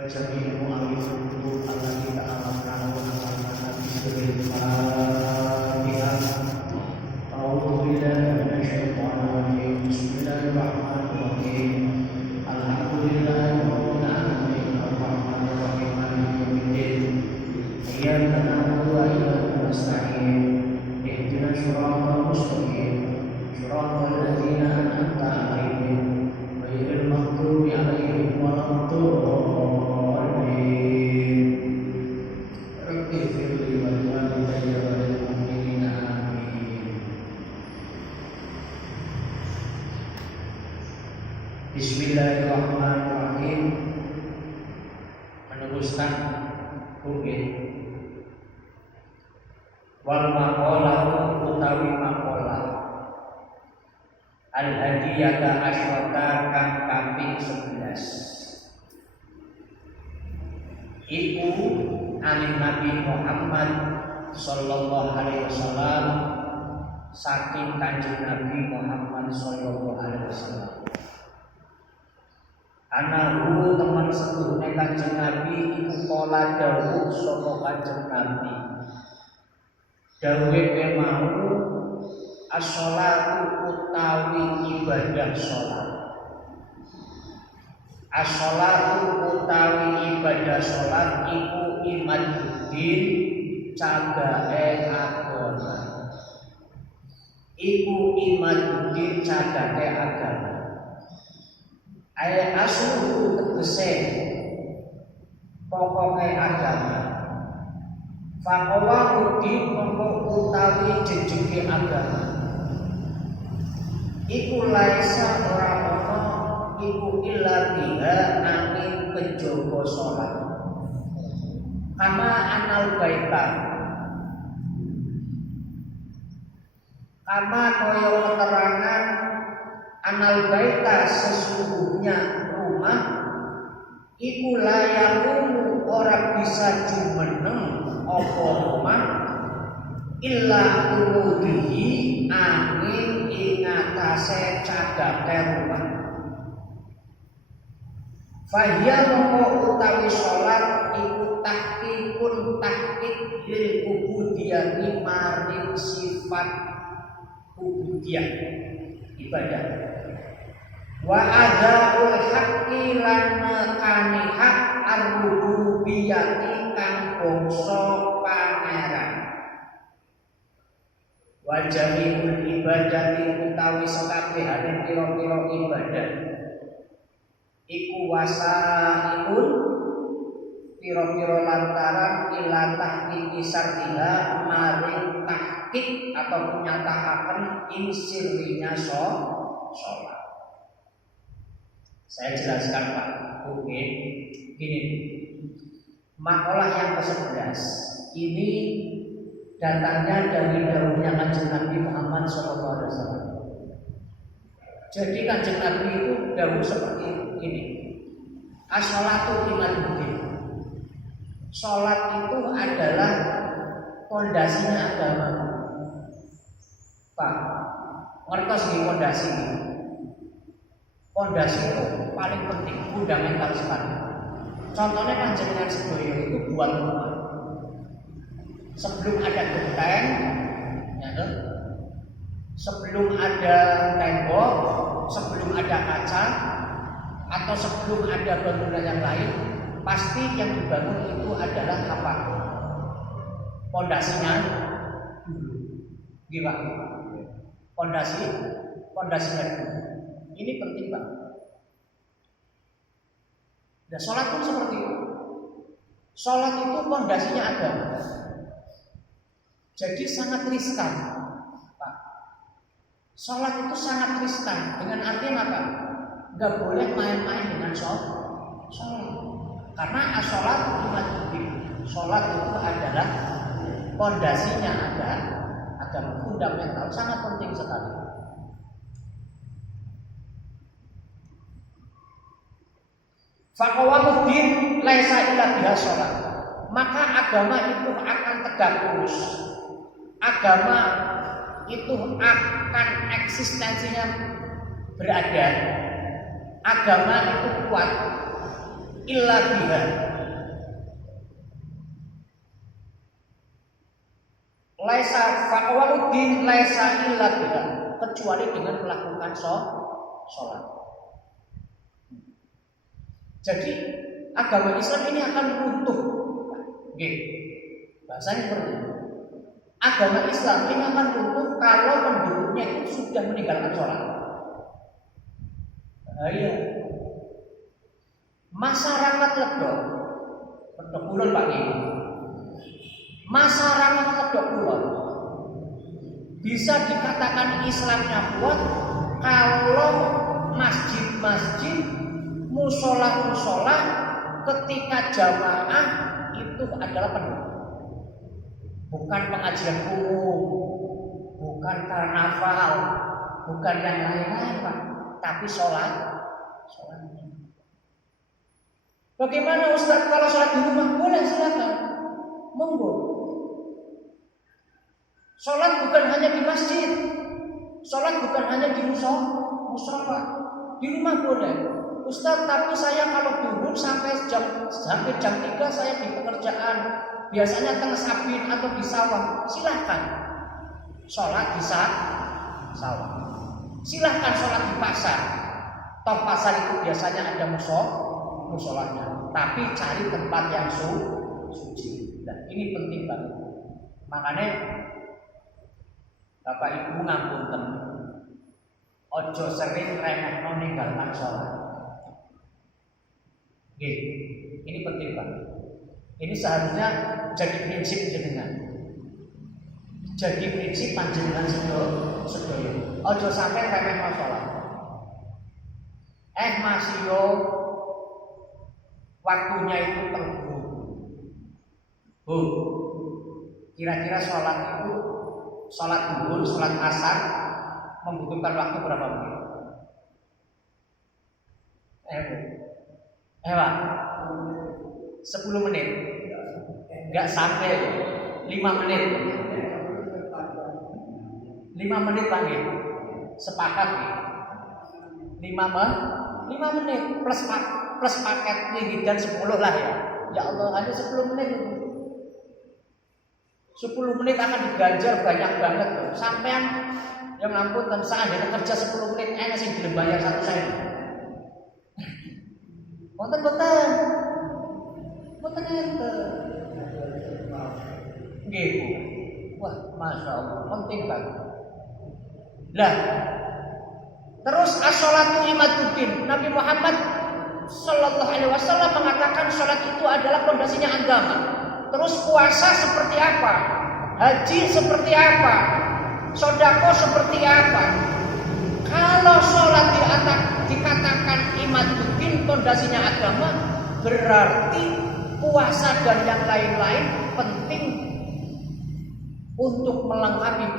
وجميع مؤلف الكتب التي تألفناه ونقلنا في سر الفاتحة. أعوذ بالله من الشيطان الرجيم. بسم الله الرحمن الرحيم. الحمد لله رب العالمين الرحمن الرحيم مالك يوم الدين. إياك نعبد وإياك نستعين. اهدنا الصراط المستقيم صراط الذين أنعمت عليهم غير المغضوب عليهم ولا الضالين. رب اغفر لي ولوالدي وللمؤمنين آمين. Bismillahirrahmanirrahim. Meneruskan mungkin wal maqalah utawi maqalah al-hadiyata asyrata kang kaping 11 iku anin Nabi Muhammad sallallahu alaihi wasallam, saking Kanjeng Nabi Muhammad sallallahu alaihi wasallam. Anahu teman seduhne Kanjeng Nabi iku kala dawuh saka Kanjeng Nabi. Dawuhe mau as-sholatu utawi ibadah sholat. As-sholatu utawi ibadah sholat iku imaduddin cagake agama. Iku imaduddin cagake agama. Ayat aslu tegese pokoke agama. Faqawa uddin mongko utawi jejeke agama. Iku laisa ora ana iku illa biha angin kejaba salat. Kama anal baita. Kama kaya keterangan anal baita sesungguhnya rumah iku layaku ora bisa jumeneng apa rumah illa umudihi angin ing atase cagake rumah. Fahya mongko utawi salat iku tahqiqun tahqiq lil ubudiyati maring sifat ubudiyah ibadah. Wa adaul haqqi lan nekani hak ar-rububiyyati kang bangsa pangeran. Wa jami'ul ibadati utawi sakabehane pira-pira ibadah iku wasaikun pira-pira lantaran ila tahqiqi sartiha maring tahqiq atau menyatakan insirrinya sholat. Saya jelaskan Pak. Oke, gini. Makalah yang ke-11 ini datangnya dari dawuhnya Kanjeng Nabi Muhammad SAW. Jadi Kanjeng Nabi itu dawuh seperti ini. As-sholatu imaduddin. Sholat itu adalah pondasinya agama. Pak, ngertos di pondasi ini. Pondasi itu paling penting, fundamental sekali. Contohnya panjenengan sedaya itu buat rumah. Sebelum ada genteng, ya, sebelum ada tembok, sebelum ada kaca, atau sebelum ada bangunan yang lain, pasti yang dibangun itu adalah apa? Pondasinya dulu. Gimana? Pondasinya dulu. Ini penting banget. Nah, sholat pun seperti itu. Sholat itu pondasinya agama. Jadi sangat riskan, Pak. Sholat itu sangat riskan. Dengan artian apa? Gak boleh main-main dengan sholat. Karena as-sholat imaduddin. Sholat itu adalah pondasinya agama fundamental, sangat penting sekali. Faqawamuddin laisa illa biha sholat. Maka agama itu akan tegak lurus. Agama itu akan eksistensinya berada. Agama itu kuat illa biha. Laisa fa'awaluddin laisa illa biha, kecuali dengan melakukan sholat. Jadi agama Islam ini akan runtuh. Bahasanya seperti itu. Agama Islam ini akan runtuh kalau penduduknya itu sudah meninggalkan sholat. Iya. Masyarakat ledok kulon Pak ini. Masyarakat ledok kulon bisa dikatakan Islamnya kuat kalau masjid-masjid, musola-musola ketika jamaah itu adalah penuh. Bukan pengajian umum, bukan karnaval, bukan yang lain-lain Pak, tapi sholat. Bagaimana Ustaz kalau sholat di rumah? Boleh, silakan, monggo. Sholat bukan hanya di masjid, sholat bukan hanya di musola, di rumah boleh. Ustaz, tapi saya kalau turun sampai jam 3 saya di pekerjaan, biasanya tengah sabin atau di sawah. Silahkan sholat di sawah. Silahkan sholat di pasar. Toh pasar itu biasanya ada musolanya. Tapi cari tempat yang suci. Dan ini penting banget. Makanya Bapak Ibu ngapunten, ojo sering remehno ninggalkan sholat. Ini penting banget. Ini seharusnya jadi prinsip jenengan. Jadi prinsip panjenengan sedaya. Ojo sampai remeh sholat. Masih yo waktunya itu terburu. Kira-kira sholat itu, sholat zuhur, sholat asar membutuhkan waktu berapa menit? Pak, 10 menit. Enggak sampai 5 menit. 5 menit lagi. Sepakat nih. 5 menit plus paket tinggi dan 10 lah ya. Ya Allah, hanya 10 menit. 10 menit akan diganjar banyak banget tuh. Sampean yang ampun seandainya kerja 10 menit sih belum bayar 1 sen. Boten ente. Gitu. Wah, masya Allah, penting banget. Lah, terus as-sholatu imaduddin. Nabi Muhammad Sallallahu Alaihi Wasallam mengatakan sholat itu adalah fondasinya agama. Terus puasa seperti apa? Haji seperti apa? Sodako seperti apa? Kalau sholat dikatakan imaduddin, fondasinya agama, berarti puasa dan yang lain-lain penting untuk melengkapi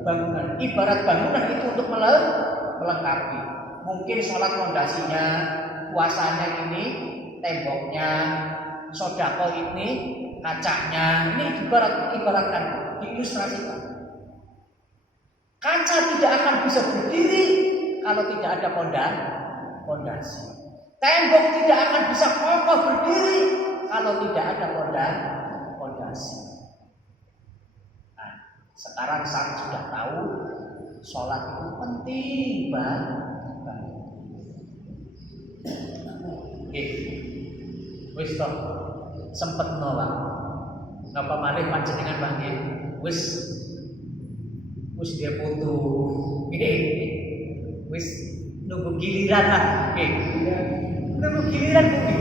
bangunan. Ibarat bangunan itu untuk melengkapi. Mungkin sholat fondasinya, puasanya ini temboknya, sodako ini kacanya. Ini ibaratkan, diilustrasikan. Kaca tidak akan bisa berdiri kalau tidak ada fondasi. Tembok tidak akan bisa kokoh berdiri kalau tidak ada fondasi. Nah, sekarang saya sudah tahu sholat itu penting banget. Wis toh sempet nolak. Ngapa malih panjenengan panggil? Wis dia butuh. Wis nunggu giliran lah. Nunggu giliran mungkin.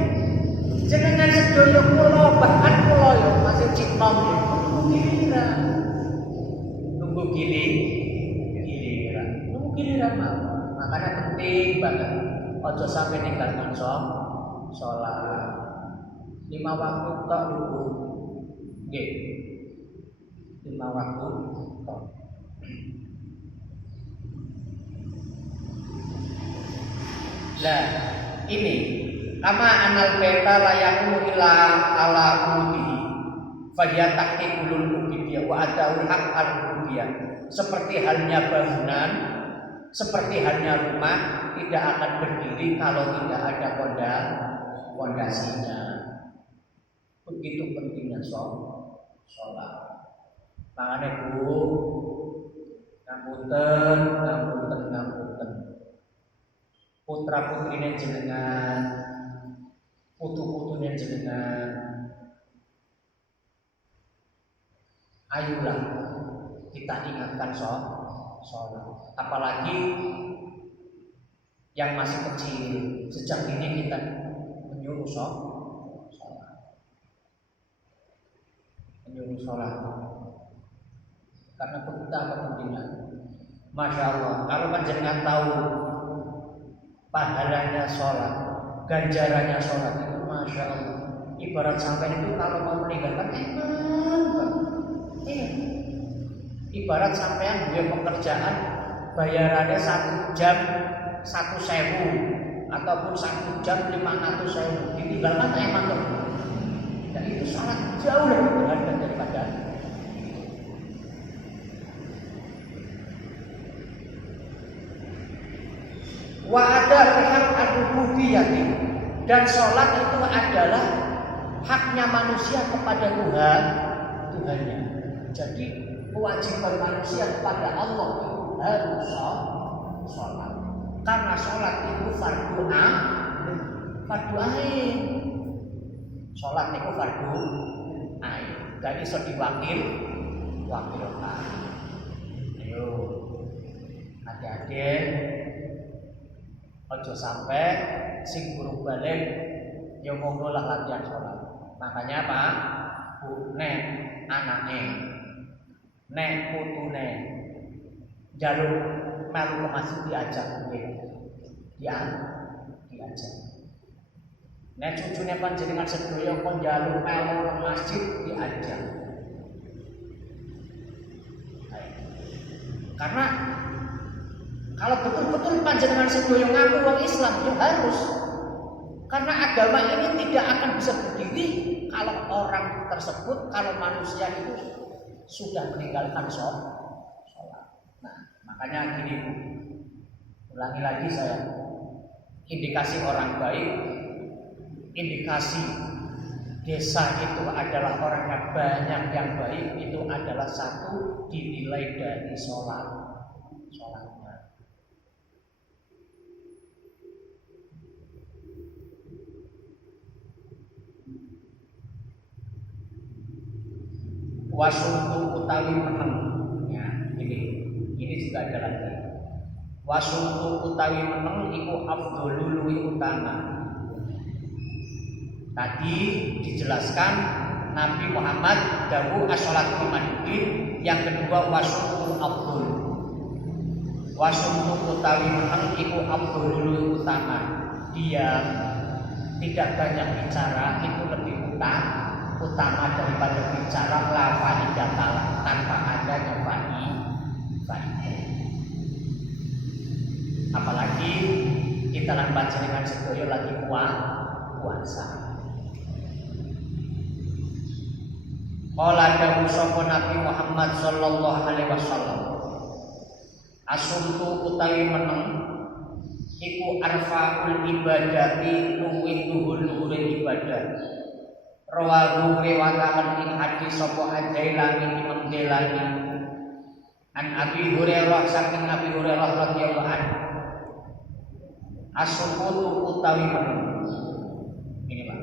Jenengan sedaya kula bahkan kula yo masih cinom nunggu giliran. Nunggu giliran mah. Makanya penting banget. Ojo sampai ninggalkan sholat. 5 waktu tok dulu. Nggih. 5 waktu tok. Nah, ini kama anal beta layaku ila ala budi fadiya tahqiqul ubudiyah wa adaul haq al ubudiyah. Seperti halnya bangunan, seperti halnya rumah tidak akan berdiri kalau tidak ada fondasinya. Begitu pentingnya sholat. Makanya Bu, ngapunten. Putra putrinya jenengan, putu-putunya jenengan, ayolah kita ingatkan sholat. Apalagi yang masih kecil, sejak dini kita menyuruh sholat. Karena betapa pentingnya. Masya Allah, kalau panjenengan tahu pahalanya sholat, ganjarannya sholat itu Masya Allah. Ibarat sampai itu kalau mau meninggalkan ibarat sampean punya pekerjaan bayarannya 1 jam 1.000 ataupun 1 jam 500.000, ditinggalkan emang tuh. Dan itu sholat jauh lebih berharga daripada wa ada pihak al-ubudiyati, dan sholat itu adalah haknya manusia kepada Tuhannya. Jadi kewajiban manusia kepada Allah itu harus sholat, karena sholat itu fardu ain. Sholat itu fardu ain, dan iso diwakilkan. Ayo adik-adik, ojo sampai sing burung balik ya monggo lah latihan sholat. Makanya Pak, Bu, nek anake, nek putune jalur melu ke masjid diajak, diajak. Nek cucune panjenengan sedaya kon jalur melu ke masjid diajak. Karena kalau betul-betul panjenengan sedaya ngaku wong Islam ya harus. Karena agama ini tidak akan bisa berdiri kalau orang tersebut, kalau manusia itu sudah meninggalkan sholat. Nah, makanya gini Bu, ulangi lagi saya, indikasi orang baik, indikasi desa itu adalah orang yang banyak yang baik, itu adalah satu, dinilai dari sholatnya. Wasuntu utawi meneng, ya ini juga ada lagi. Wasuntu utawi meneng iku afdholul utama. Tadi dijelaskan Nabi Muhammad dawuh as-sholatu liman-din, yang kedua wasuntu afdhol. Wasuntu utawi meneng iku afdholul utama. Dia tidak banyak bicara, itu lebih utama daripada bicara la faidah tanpa adanya faidah. Apalagi kita lan panjenengan sedaya lagi puasa. Qala dawuh sapa Nabi Muhammad sallallahu alaihi wasallam, asuntu utawi meneng iku arfaul ibadati luwih luhur-luhure ibadah. Rawahu riwayatan ing hadis sapa Ad-Dailami Imam Dailami an Abi Hurairah saking Abi Hurairah radhiyallahu anhu. As-sukutu utawi meneng. Ini Pak.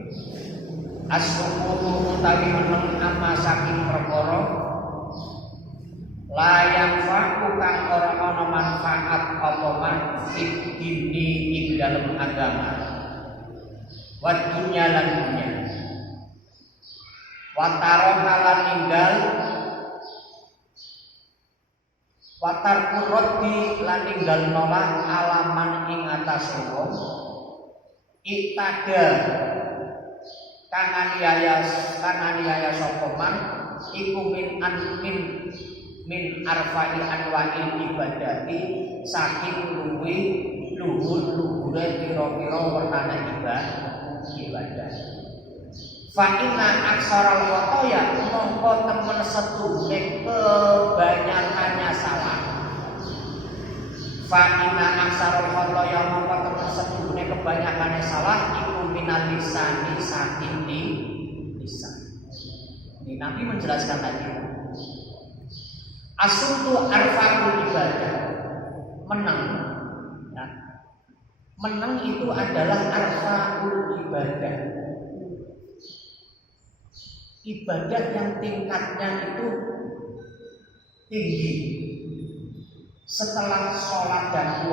As-sukutu utawi meneng ama saking perkara la yanfa'u kang ora ana manfaat apa man dini ing dalem agama. Wa dunya lan dunya. Wataro kalan ninggal, watar kuroti lan ninggal nolak alaman ing atas wong iktada kanganiaya sokoman iku min arfa'i anwa'il ibadati saking luhur-luhure pira-pira wernane ibadah. Fa'inna aksaral khotoya mongko temen setuhne kebanyakannya salah. Fa inna aksarul khotoya mongko tersebutnya kebanyakannya salah iku minal lisani saking di lisan. Ini Nabi menjelaskan tadi. Asuntu arfa'ul ibadah. Menang. Ya. Menang itu adalah arfa'ul ibadah. Ibadah yang tingkatnya itu tinggi. Setelah sholat dan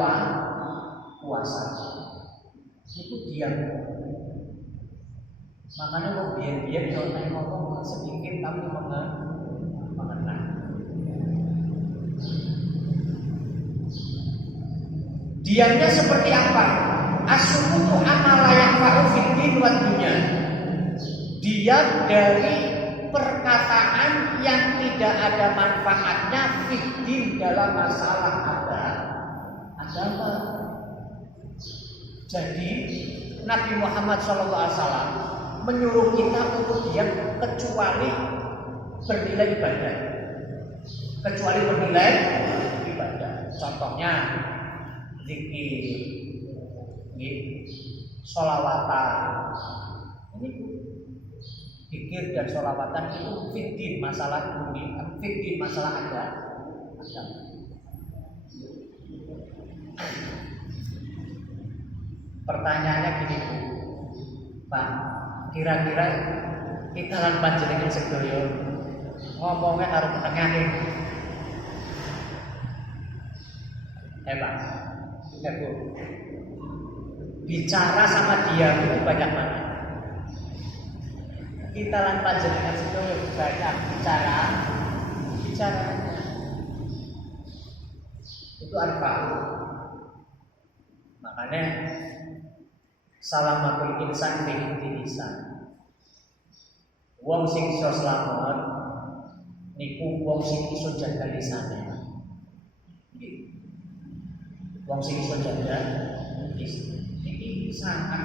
puasa itu diam. Makanya mau biar kalau ngomong sedikit tapi mengenal. Diamnya seperti apa? As-sukutu amma la yanfa'u fid din wad dunya. Diam dari perkataan yang tidak ada manfaatnya fiddin dalam masalah agama. Jadi Nabi Muhammad SAW menyuruh kita untuk diam kecuali bernilai ibadah. Kecuali bernilai ibadah. Contohnya zikir, sholawatan. Ini zikir dan sholawatan itu fiddin masalah dunia, fiddin masalah agama. Pertanyaannya gini Bu, Pak, kira-kira kita lan panjenengan sedaya ngomongnya karo penengane. Pak, Bu, bicara sama dia itu banyak mana? Kita lan panjenengan sedaya banyak bicara itu arfa. Makanya salamatul insan fi lisan. Wong sing iso slamet niku wong sing iso jaga lisane. Nggih. Wong sing iso jaga ini sangat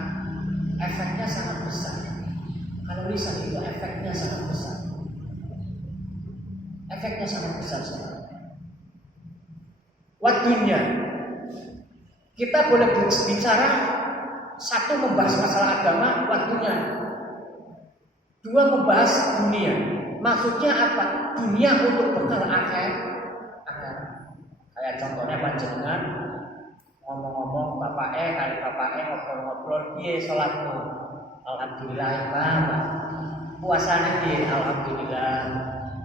efeknya sangat besar. Kalau lisan itu efeknya sangat besar. Efeknya sangat besar sekali. Waktunya kita boleh berbicara, satu membahas masalah agama, waktunya. Dua membahas dunia. Maksudnya apa? Dunia untuk bekal akhir. Kayak contohnya panjenengan ngomong-ngomong kali ngobrol-ngobrol, piye salatmu? Alhamdulillah, Pak. Puasane piye? Alhamdulillah.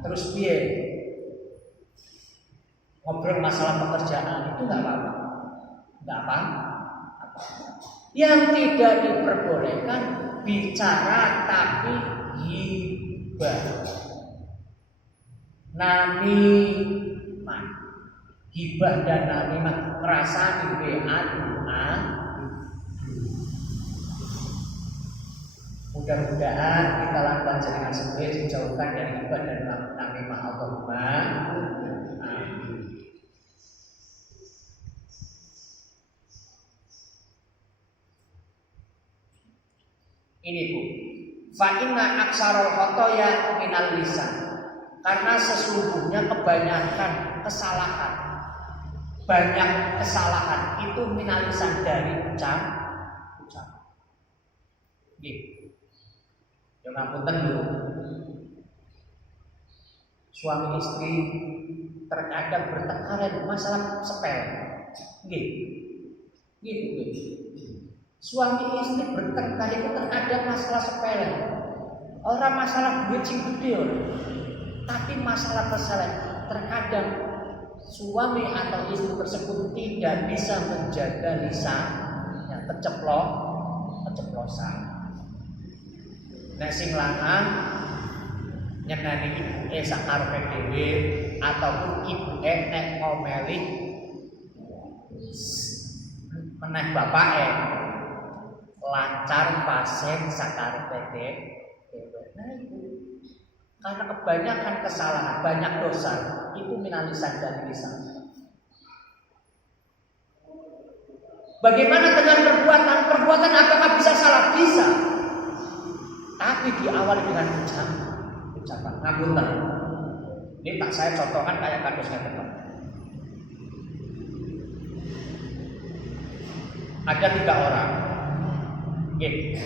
Terus piye? Ngobrol masalah pekerjaan itu enggak apa-apa. Enggak apa-apa. Yang tidak diperbolehkan bicara tapi hibah. Namimah. Hibah dan namimah merasa di-WA doa. Mudah-mudahan kita lakukan jaringan sebaik dijauhkan dari hibah dan namimah. Allahumma amin. Ini Bu, fa inna aksarul khotoya minal lisan. Karena sesungguhnya kebanyakan kesalahan, banyak kesalahan itu minal lisan dari ucap. Nggih. Ya ngapunten lho. Suami istri terkadang bertengkar masalah sepele. Nggih. Nggih. Suami istri bertengkar itu terkadang masalah sepele. Orang masalah duit sing gede, tapi masalah terkadang suami atau istri tersebut tidak bisa menjaga lisannya, keceplosan. Nek sing lanang nyeneni ibuke sak karepe dhewe ataupun ibuke nek ngomeli meneh bapake lancar pasien sakarepe dhewe. Nah itu karena kebanyakan kesalahan, banyak dosa itu minal lisan dan lisan. Bagaimana dengan perbuatan? Perbuatan apakah bisa salah? Bisa. Tapi diawali dengan ucapan. Ngapunten. Ini tak saya contohkan kayak kados ngeten. Ada 3 orang. Oke.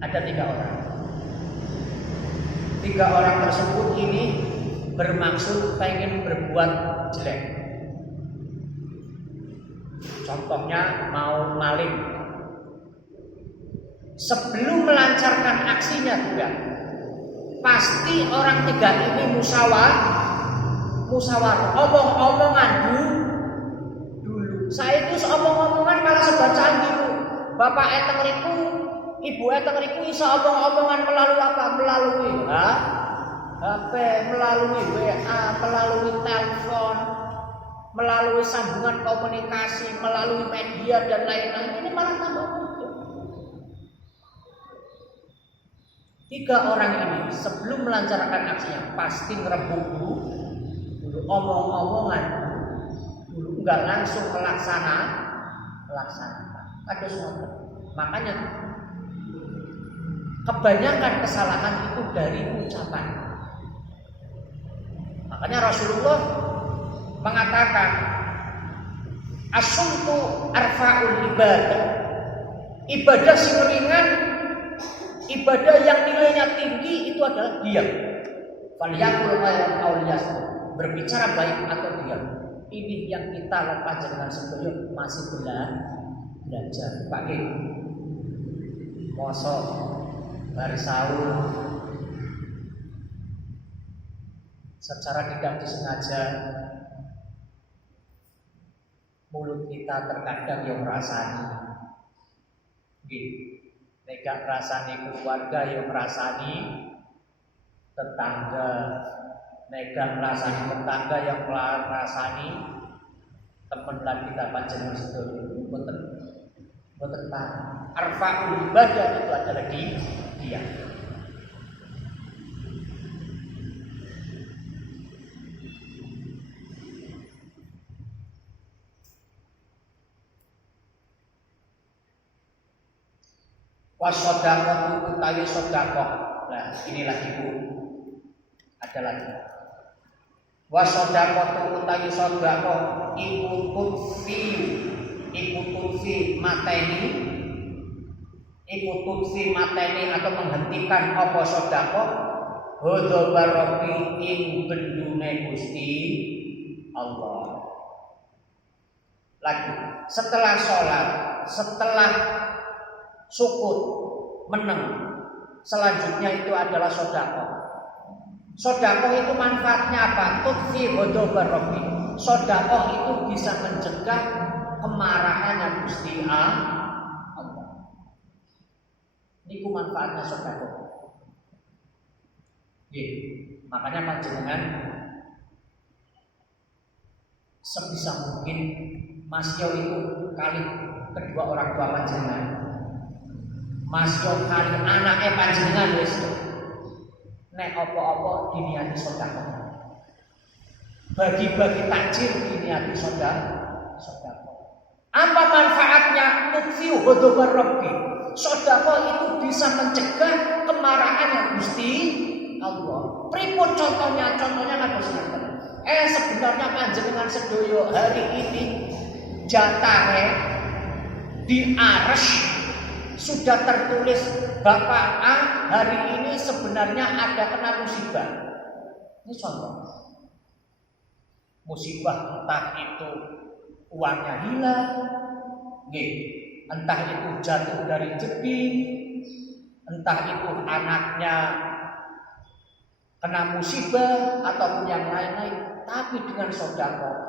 Ada 3 orang. 3 orang tersebut ini bermaksud pengen berbuat jelek. Contohnya mau maling. Sebelum melancarkan aksinya juga, pasti orang 3 ini musyawarah, omong-omongan dulu. Saya itu omong-omongan malah sebacaan gitu. Bapak eteng riku, ibu eteng riku iso omong-omongan melalui apa? Melalui HP, melalui WA, melalui telepon, melalui sambungan komunikasi, melalui media dan lain-lain. Ini malah tambah muncul. 3 orang ini sebelum melancarkan aksinya pasti ngerebut dulu omong-omongan dulu, nggak langsung melaksanakan. Ada semua. Makanya kebanyakan kesalahan itu dari ucapan. Makanya Rasulullah mengatakan as-sumtu arfa'ul ibadah. Ibadah sing ringan, ibadah yang nilainya tinggi itu adalah diam. Falyakul khairan aw liyasmut. Berbicara baik atau diam. Ini yang kita lepas dengan sebelum masih belajar. Pak Ki, mosok hari sahur secara tidak disengaja mulut kita terkadang yang merasani, tidak merasani keluarga, yang merasani tetangga, nega merasani tetangga, yang merasani teman lan kita panjenengan sedulur. Betul. Arfa'ul ibadah itu adalah dia. Wasodaqatu utawi sedekah. Nah, ini lagi Bu. Ada lagi. Wasodaqatu utawi sedekah iku tutfi mateni atau menghentikan apa sedekah hudzabar rabbi ing bendune Gusti Allah. Lagi setelah sholat, setelah sukut, meneng, selanjutnya itu adalah sedekah. Sedekah itu manfaatnya apa? Tutfi hudzabar rabbi. Sedekah itu bisa mencegah kemarahannya Gusti Allah. Niku manfaatnya sedekah. Makanya panjenengan sebisa mungkin masya itu kali kedua orang tua panjenengan, masya kali anaknya panjenengan wis nek apa-apa diniati sedekah. Bagi-bagi takjil diniati sedekah. Apa manfaatnya? Tutfi'u hudzabar rabbi. Sedekah itu bisa mencegah kemarahannya Gusti Allah. Pripun contohnya? Contohnya kan sebenarnya panjenengan sedoyo hari ini jatahe di arsy sudah tertulis Bapak A hari ini sebenarnya ada kena musibah. Ini contoh. Musibah entah itu uangnya hilang, entah itu jatuh dari jeding, entah itu anaknya kena musibah ataupun yang lain-lain. Tapi dengan sedekah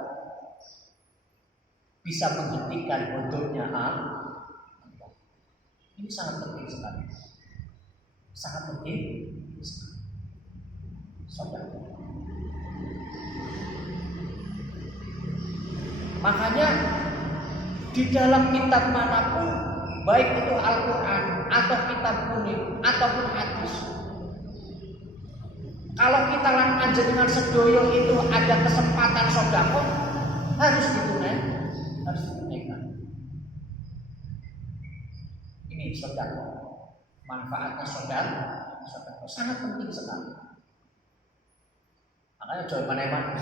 bisa menghentikan bodohnya ini sangat penting sekali. Sangat penting sedekah. Makanya di dalam kitab manapun, baik itu Al-Quran atau kitab kuning ataupun hadis, kalau kita lan panjenengan sedoyo itu ada kesempatan sedekah harus ditunaikan. Ini sedekah. Manfaatnya sedekah sangat penting sekali. Makanya jangan mana-mana.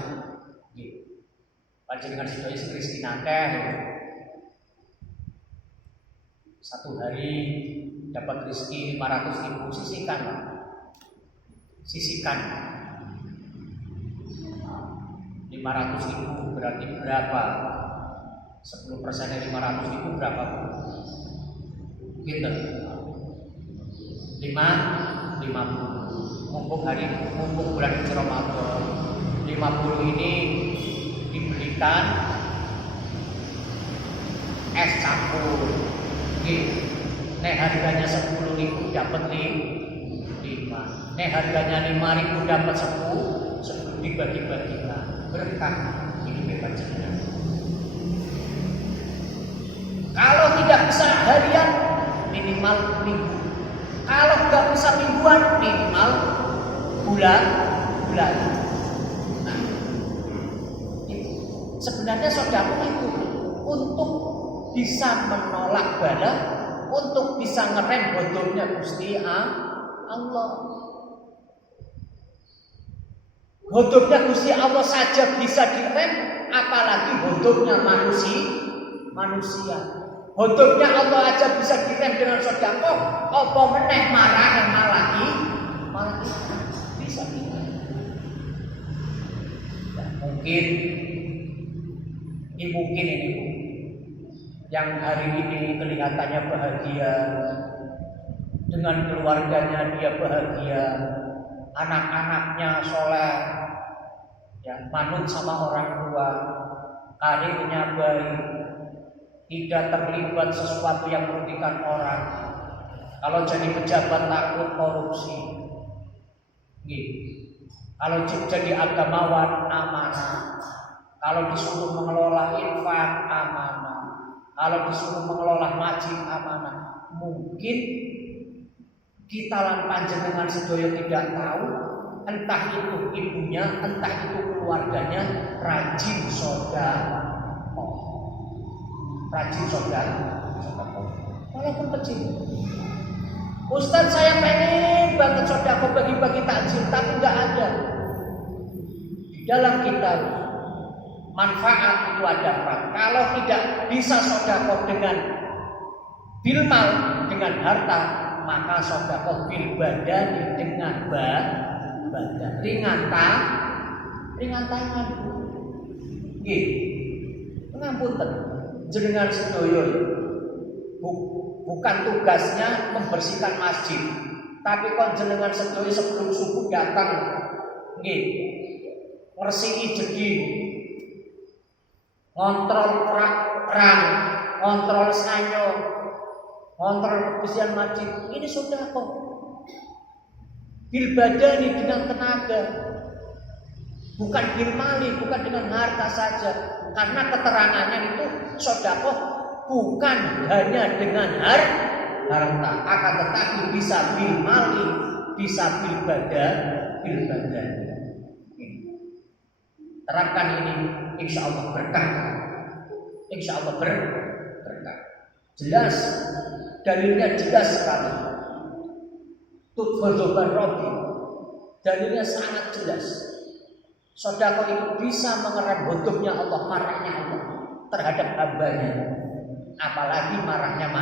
Panjenengan sedoyo kemiskinan akeh. Satu hari dapat rezeki 500.000, sisihkan lah. Sisihkan 500.000 berarti berapa? 10% dari 500.000 berapa? Gitu. 50. Mumpung bulan Ramadan, 50 ini dibelikan es campur. Nek harganya 10.000 dapat 5. Nek harganya 5.000 dapat 10 dibagi-bagikan. Berkah ini bacanya. Kalau tidak bisa harian minimal minggu. Kalau nggak bisa mingguan minimal bulan. Nah, sebenarnya sedekah itu untuk bisa menolak bala, untuk bisa ngerem bodohnya Gusti Allah. Bodohnya Gusti Allah saja bisa direm, apalagi bodohnya manusia. Bodohnya Allah aja bisa direm dengan sedekah, apa meneh marah yang malah bisa direm. Ya, mungkin ini Bu, yang hari ini kelihatannya bahagia, dengan keluarganya dia bahagia, anak-anaknya soleh, ya, manut sama orang tua, karirnya baik, tidak terlibat sesuatu yang merugikan orang. Kalau jadi pejabat takut korupsi, kalau jadi agamawan amanah, kalau disuruh mengelola infak amanah, kalau disuruh mengelola masjid amanah. Mungkin kita lan panjenengan sedaya tidak tahu, entah itu ibunya, entah itu keluarganya rajin sedekah. Walaupun kecil. Ustaz, saya pengen banget sedekah bagi-bagi takjil, tapi nggak ada. Di dalam kitab manfaat itu ada 4. Kalau tidak bisa sedekah dengan bilmal, dengan harta, maka sedekah bil badan, dengan badan. Ringan tangan. Nggih. Ngapunten, jenengan sedaya bukan tugasnya membersihkan masjid, tapi kon jenengan sedaya sebelum subuh datang nggih ngresiki jeding, ngontrol keran, ngontrol sanyo, ngontrol kebersihan masjid. Ini sudah kok bil badani, dengan tenaga, bukan bil mali, bukan dengan harta saja. Karena keterangannya itu sedekah bukan hanya dengan harta, akan tetapi bisa bil mali, bisa bil badan. Terapkan ini, insya Allah berkah. Jelas, dalilnya jelas sekali. Tutfadzoban Rabbi, dalilnya sangat jelas. Sedekah itu bisa mengerem bodohnya Allah, marahnya Allah terhadap hambanya. Apalagi marahnya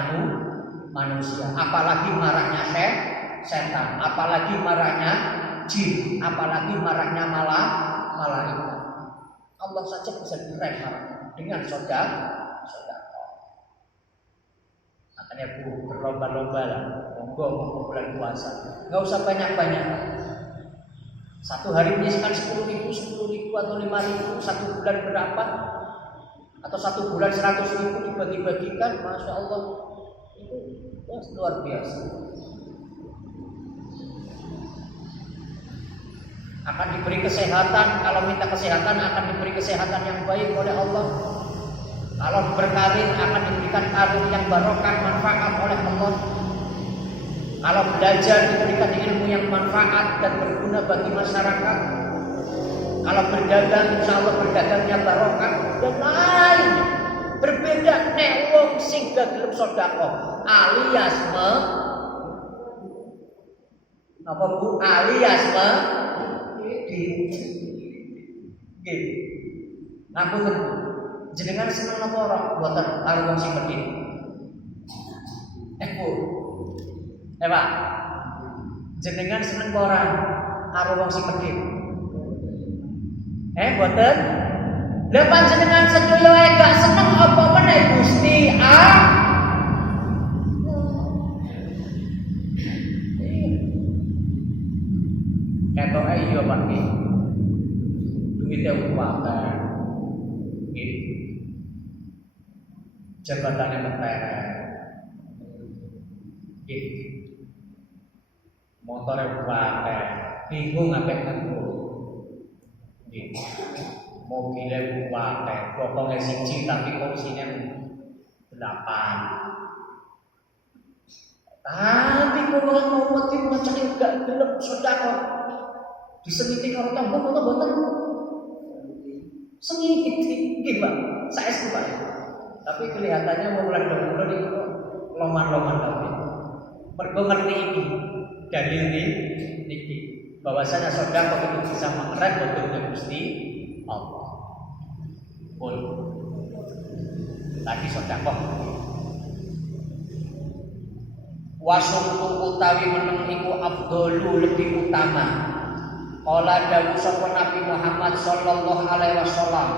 manusia, apalagi marahnya setan, apalagi marahnya jin, apalagi marahnya malaikat. Allah saja bisa direm marahnya dengan sedekah. Makanya Bu, berlomba-lomba lah, monggo bulan puasa, nggak usah banyak-banyak. Satu hari menyisihkan 10.000 atau 5.000, satu bulan berapa? Atau satu bulan 100.000 dibagi-bagikan, masya Allah, itu luar biasa. Akan diberi kesehatan, kalau minta kesehatan akan diberi kesehatan yang baik oleh Allah. Kalau berkarir akan diberikan karir yang barokah, manfaat oleh Allah. Kalau belajar diberikan ilmu yang manfaat dan berguna bagi masyarakat. Kalau berdagang, insya Allah berdagangnya barokah dan lainnya. Berbeda nek wong sing gelem sedekah alias apa Bu? Alias nggih. Ngapunten, jenengan seneng napa ora? Mboten karo wong sing medhit. Pak, jenengan seneng ora karo wong sing medhit? Mboten? Lah panjenengan sedaya gak seneng apa meneh Gusti Ketoke iya Pak nggih. Duwite akeh. Nggih. Jabatane mentereng. Nggih. Motore akeh. Bingung ambek nganggo. Nggih. Mobile akeh. Pokoke siji tapi kursinya 8. Tapi kalau mau mati macam ini gak gelap sedekah. Disengiti karo tangga kok mboten. Sengiti nggih, Pak. Saestu, Pak. Tapi kelihatannya wong landhong niku loman-loman tapi. Mergo ngerti iki dalil niki bahwasanya sedekah itu bisa mengerat bodohnya Gusti Allah. Pun tadi sedekah wasungku utawi meneng iku afdalu lebih utama. Qala dawuh sapa Nabi Muhammad sallallahu alaihi wasallam,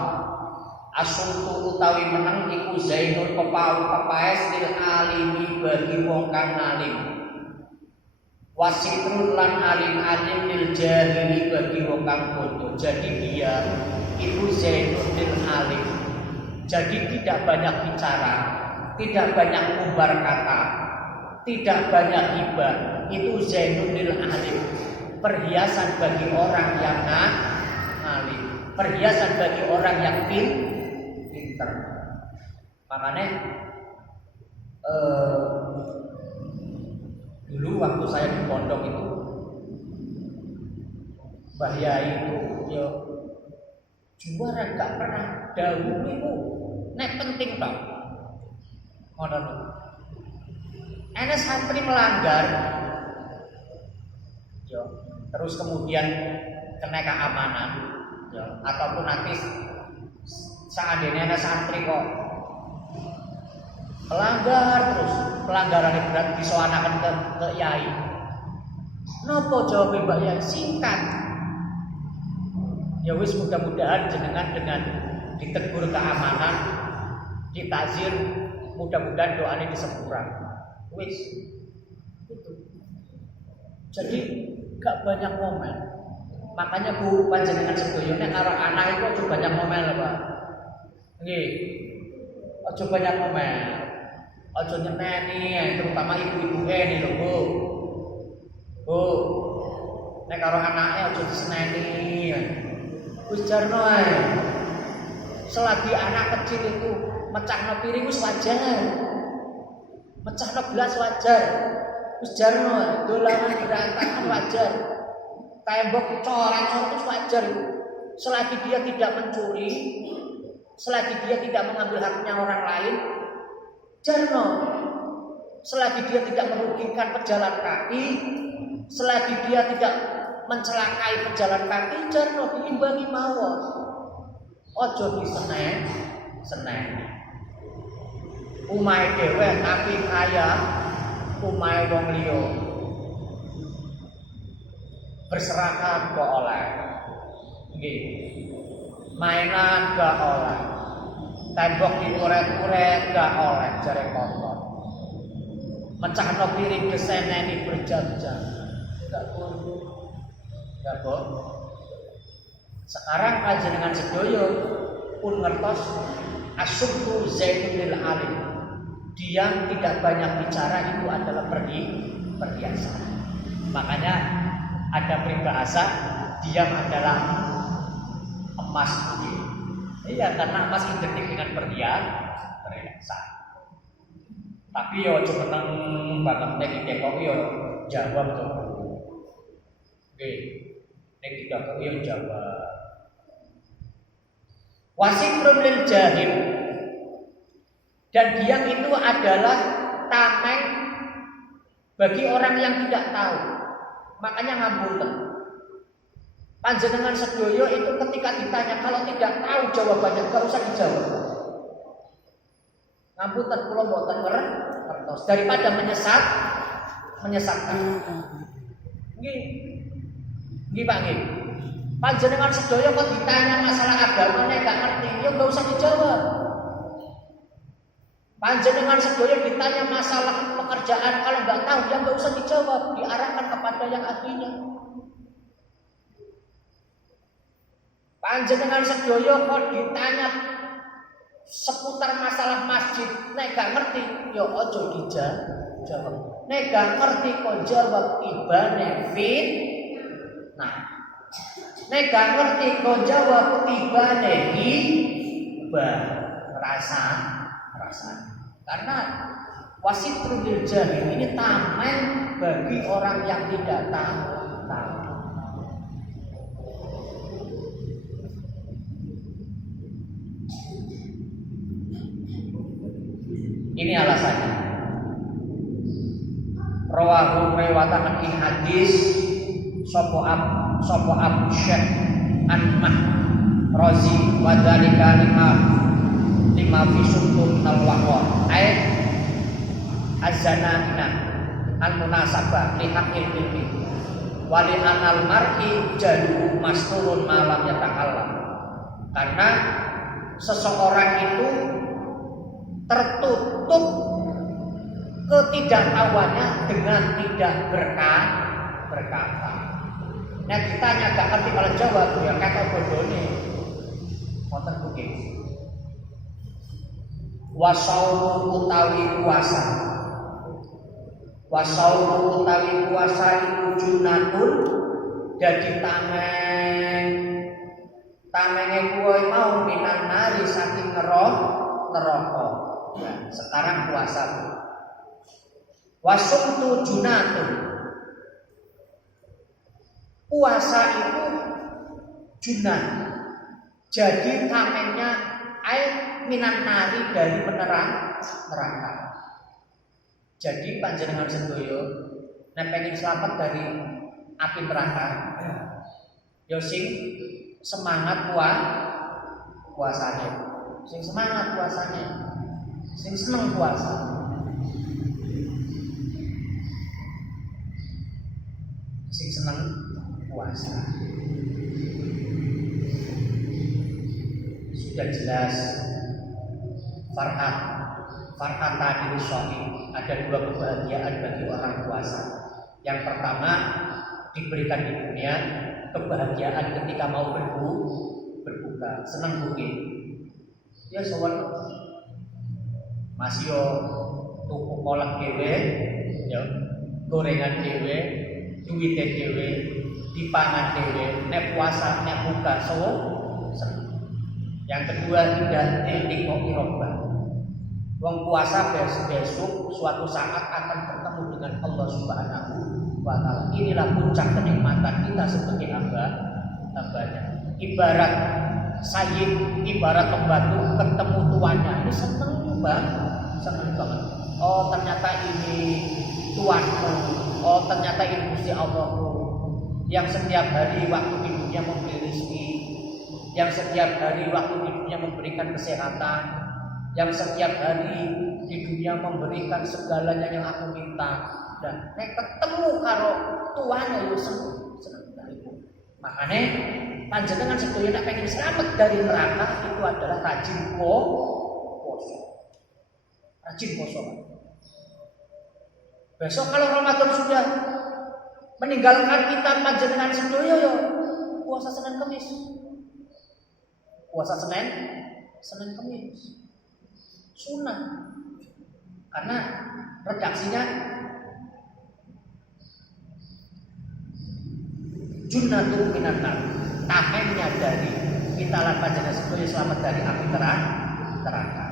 asungku utawi meneng iku zainul pepaes lil alimi bagi wong kang alim. Wasitrun lan alim-alim lil jahili bagi wong kang bodoh. Jadi dia itu zainul lil alim. Jadi tidak banyak bicara, tidak banyak umbar kata, tidak banyak hibah, itu zainul lil alim. Perhiasan bagi orang yang alim, perhiasan bagi orang yang pintar. Makanya dulu waktu saya di pondok itu Mbah Yai itu ya juara gak pernah dahulu itu nek penting dong. Ngono. Ana santri melanggar ya, terus kemudian kena keamanan ya, ataupun nanti seandainya ada santri kok melanggar terus pelanggaran itu berat disoanakan ke yai. Nopo jawab Mbak Yai singkat. Ya wis mudah-mudahan jenengan dengan ditegur keamanan, ditazir, mudah-mudahan doanya disepura. Wis itu. Jadi gak banyak ngomel. Makanya Bu panjenengan sedoyo nek karo anak iku aja banyak ngomel, Pak. Nggih. Aja banyak ngomel. Aja nyeneni, terutama ibu-ibu ini lho, Bu. Bu. Nek karo anake aja diseneni. Wis jarno ae. Selagi anak kecil itu mecahno piring wis wajar. Mecahno gelas wajar. Wis jarno dolanan berantakan wajar. Tembok coret-coret itu wajar. Selagi dia tidak mencuri, selagi dia tidak mengambil haknya orang lain, jarno. Selagi dia tidak merugikan pejalan kaki, selagi dia tidak mencelakai pejalan kaki, jarno diimbangi mawon. Ojo disenen. Umahe dhewe tapi kaya umahe wong liya. Berserakan kok oleh. Nggih. Mainan gak oleh. Tembok diuret-uret gak oleh jare kotor. Mecahno piring diseneni berjam-jam. Gak boleh. Gak boleh. Sekarang panjenengan sedoyo pun ngertos asyukru zainul alim. Dia tidak banyak bicara itu adalah perhiasan. Makanya ada peribahasa diam adalah emas. Iya, karena emas identik dengan perhiasan. Tapi yo coba nang banget nek kok yo jawab to. Oke. Nek kok yo jawab. Wasikrun lil jahil. Dan diam itu adalah tameng bagi orang yang tidak tahu. Makanya ngapunten. Panjenengan sedoyo itu ketika ditanya kalau tidak tahu jawabannya gak usah dijawab. Ngapunten kula mboten ngertos daripada menyesatkan. Nggih. Nggih Pak nggih. Panjenengan sedaya kok ditanya masalah agama nek gak ngerti, ya enggak usah dijawab. Panjenengan sedaya ditanya masalah pekerjaan, kalau nggak tahu ya nggak usah dijawab, diarahkan kepada yang ahlinya. Panjenengan sedaya kok ditanya seputar masalah masjid, nek gak ngerti, ya ojo dijawab. Nek gak ngerti kok jawab ibane fit. Nah, nek gak ngerti kok jawab ibane ibah rasa. Karena wasitrul lil jahil ini tameng bagi orang yang tidak tahu. Ini alasannya. Rawahu riwayatan ing hadis sapa Abu Syekh An-Mah Razi wa dzalika lima fi sumtum al-waqwa ay azanina al-munasabah li haqqil ilmi wa li anal mar'i jalu masturun malam yatakallam. Karena seseorang itu tertutup ketidaktahuannya dengan tidak berkata. Nah ditanya gak ngerti kalau jawab ya kata bodone wonten kuwi. Wasauru utawi puasa iku junatun dadi tamenge kuwi mau minan nari saking neraka. Ya, sekarang puasa. Wasumtu junatun. Puasa itu junah. Jadi tamengnya air minan nari dari neraka. Jadi panjenengan sedaya nek pengen selamat dari api neraka, ya sing semangat puasanya. Sing semangat puasanya. Sing seneng puasa. Sing seneng puasa. Sudah jelas farhatan lishomi, ada dua kebahagiaan bagi orang puasa. Yang pertama diberikan di dunia kebahagiaan ketika mau berbuka, senang mungkin. Ya soal masih yo tuku kolak dewe, ya gorengan dewe, duit dewe, dipangan dewe, nek puasa nek buka senang. Yang kedua tidak nikmati robbah. Wong puasa besok suatu saat akan bertemu dengan Allah Subhanahu wa taala. Inilah puncak kenikmatan kita sebagai hambanya. Ibarat sayyid, ibarat pembantu ketemu tuannya. Ini seneng banget. Oh ternyata ini tuanku. Oh ternyata ini Gusti Allahku yang setiap hari waktu hidupnya memberi rezeki, yang setiap hari waktu hidupnya memberikan kesehatan, yang setiap hari di dunia memberikan segalanya yang aku minta. Dan nek ketemu karo tuane yo seneng itu. Makanya panjenengan sedaya nek pengen selamat dari neraka itu adalah rajin poso. Rajin poso. Besok kalau Ramadan sudah meninggalkan kita, panjenengan sedaya yo puasa Senin Kamis. Puasa Senin Kamis. Sunnah. Karena redaksinya junnatun minan nar. Tamengnya dari kita lan panjenengan sedaya selamat dari api neraka.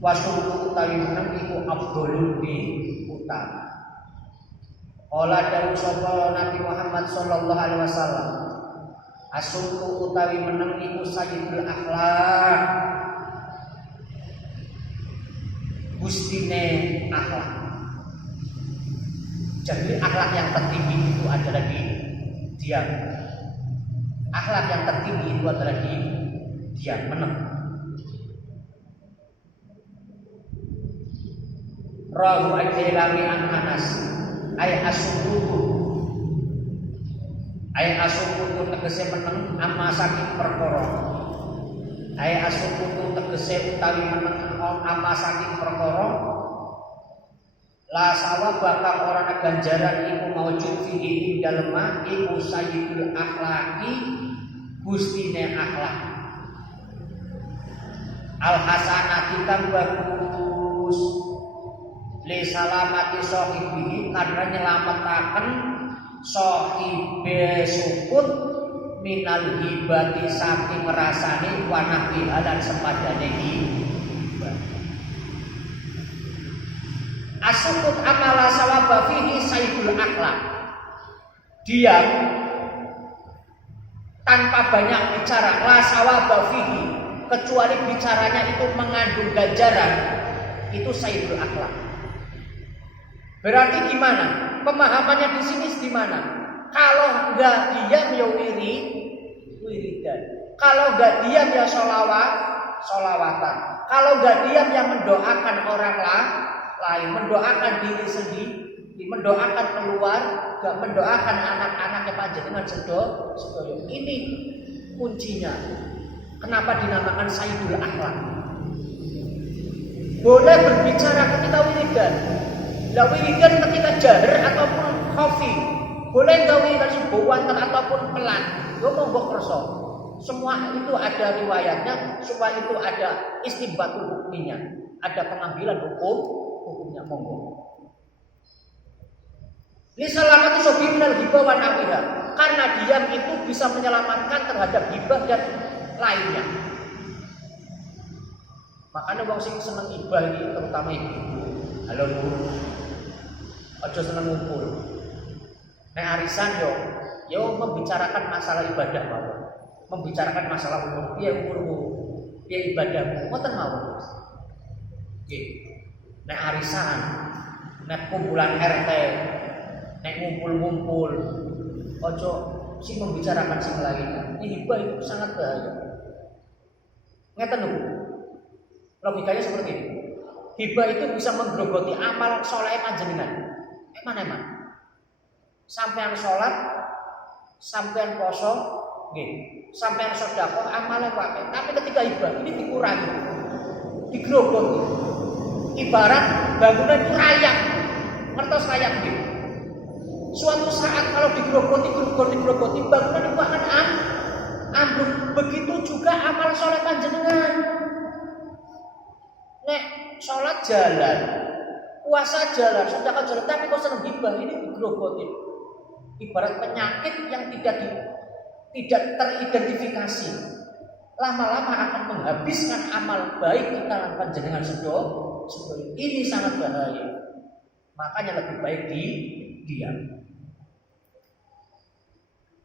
Wasulu utawi meneng iku afdholul bi utama. Qala dawuh sapa Nabi Muhammad sallallahu alaihi wasallam, asulu utawi meneng iku sayyidul akhlak. Gustine akhlak. Jadi akhlak yang tertinggi itu adalah diam. Akhlak yang tertinggi itu adalah diam, meneng. Rahu al-Jailani an Anas ay asukutu tegese meneng amma saking perkara. Ay asukutu tegese utawi meneng amma saking perkara. La sawab bakal ora ganjaran iku maujud fihi ing dalem iku sayyidul akhlaqi gustine akhlak. Al hasanati kang bagus li salamati sahibihi karena nyelametaken sahibe sukut minal hibati saking rasane wanah lan sepadane hibah. Asukut amala sawaba fihi sayyidul akhlak. Diam tanpa banyak bicara, la sawaba fihi, kecuali bicaranya itu mengandung ganjaran, itu sayyidul akhlak. Berarti gimana? Pemahamannya di sini gimana? Kalau enggak diam ya wiridan. Kalau enggak diam ya sholawatan. Kalau enggak diam ya mendoakan orang lain, mendoakan diri sendiri, mendoakan keluarga, mendoakan anak-anaknya panjenengan sedaya. Ini kuncinya. Kenapa dinamakan sayyidul akhlak? Boleh berbicara ketika wiridan. Lah wiridan ketika jahar ataupun khafi. Boleh enggak wiridan subuhan ataupun pelan. Yo monggo kersa. Semua itu ada riwayatnya, semua itu ada istinbat hukumnya, ada pengambilan hukumnya monggo. Ini salamati sobi minal hibah wa nawiha. Karena diam itu bisa menyelamatkan terhadap hibah dan lainnya. Makanya wong sing seneng hibah ini terutama ibu. Halo Bu. Ojo seneng ngumpul. Nek arisan yo membicarakan masalah ibadah mawon. Membicarakan masalah umur, piye umurmu, piye ibadahmu, ngoten mawon. Nggih. Nek arisan, nek kumpulan RT, nek ngumpul-ngumpul, ojo sing membicarakan sing lainnya. Hibah itu sangat bahaya. Ngeten lho. Logikanya seperti ini. Hibah itu bisa menggerogoti amal soleh panjenengan. Eman. Sampean sholat, sampean poso, nggih. Sampean sedekah amale wae. Tapi ketika hibah ini dikurangi. Digrogoti. Ibarat bangunan itu layak. Ngertos layak nggih. Suatu saat kalau digrogoti bangunan itu akan ambruk. Begitu juga amal sholat panjenengan. Nek sholat jalan, puasa jalan, sedekah jalan, tapi kok seneng hibah ini digrogoti. Ibarat penyakit yang tidak teridentifikasi. Lama-lama akan menghabiskan amal baik kita lan panjenengan sedaya. Ini sangat bahaya. Makanya lebih baik diam.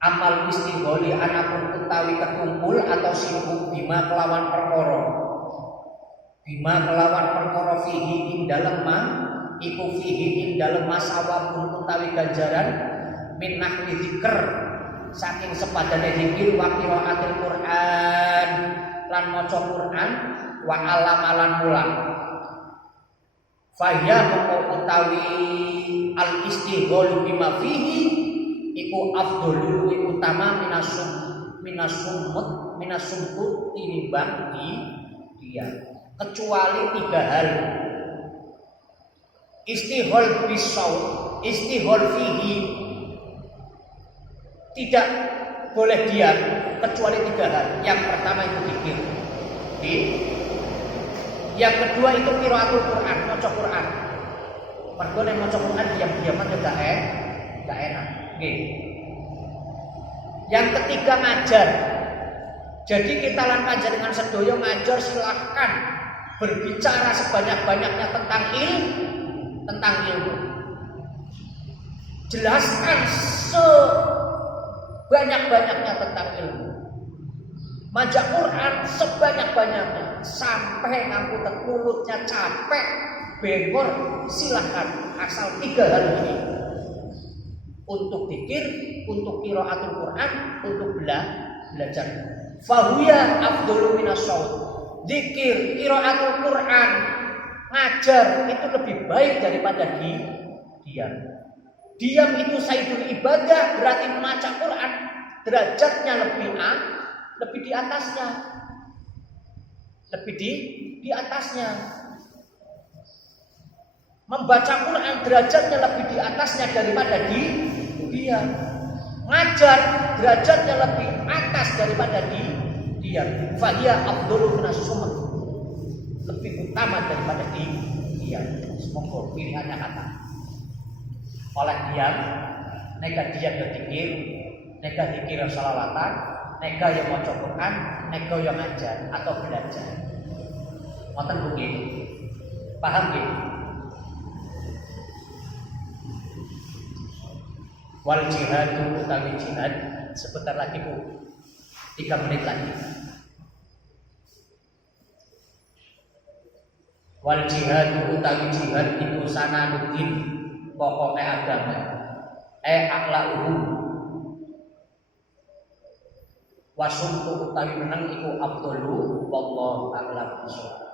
Amal istigholi anapun utawi ketumpul atau sibuk bima kelawan perkara. Bima kelawan perkara fihi ing dalem iku fihi ing dalem masawabun utawi ganjaran min nahwi dzikr saking sepadane zikir wa qiraatil Quran lan maca Quran wa alam mulang. Fahya utawi al istighol bima fihi iku afdhalul utama minasumut tinimbang dia. Kecuali 3 hal. Istihol bisaut, istihol fihi. Tidak boleh diam kecuali 3 hal. Yang pertama itu zikir. Yang kedua itu qiraatul Quran, maca Quran. Mergo nek maca Quran diam-diaman juga enggak enak. Nggih. Yang ketiga ngajar. Jadi kita lan panjenengan sedaya ngajar silahkan berbicara sebanyak-banyaknya tentang ilmu. Jelaskan sebanyak-banyaknya tentang ilmu. Maca Quran sebanyak-banyaknya sampai ngangkut mulutnya capek, bengor, silahkan asal 3 hal ini. Untuk zikir, untuk qiraatul Quran, untuk belajar. Fahuya afdhalu minas shaut. Zikir, qiraatul Quran, ngajar itu lebih baik daripada diam. Diam itu sayyidul ibadah, berarti membaca Quran derajatnya lebih di atasnya. Lebih di atasnya. Membaca Quran derajatnya lebih di atasnya daripada diam. Ngajar derajatnya lebih atas daripada diam. Fahiya afdhalu minas sumat. Lebih utama daripada diam. Semoga pilihannya kata. Oleh diam, neka diam berpikir, neka zikir salawatan, neka yang maca Quran, neka yang ngajar atau belajar. Ngoten nggih. Paham nggih? Wal jihadu utawi jihad sebentar lagi Bu. 3 menit lagi. Wal jihadu utawi jihad itu sanadudin pokoknya agama. Aqlauhu wasumtu utawi menang iku abdulu wallahu a'lam bishawab.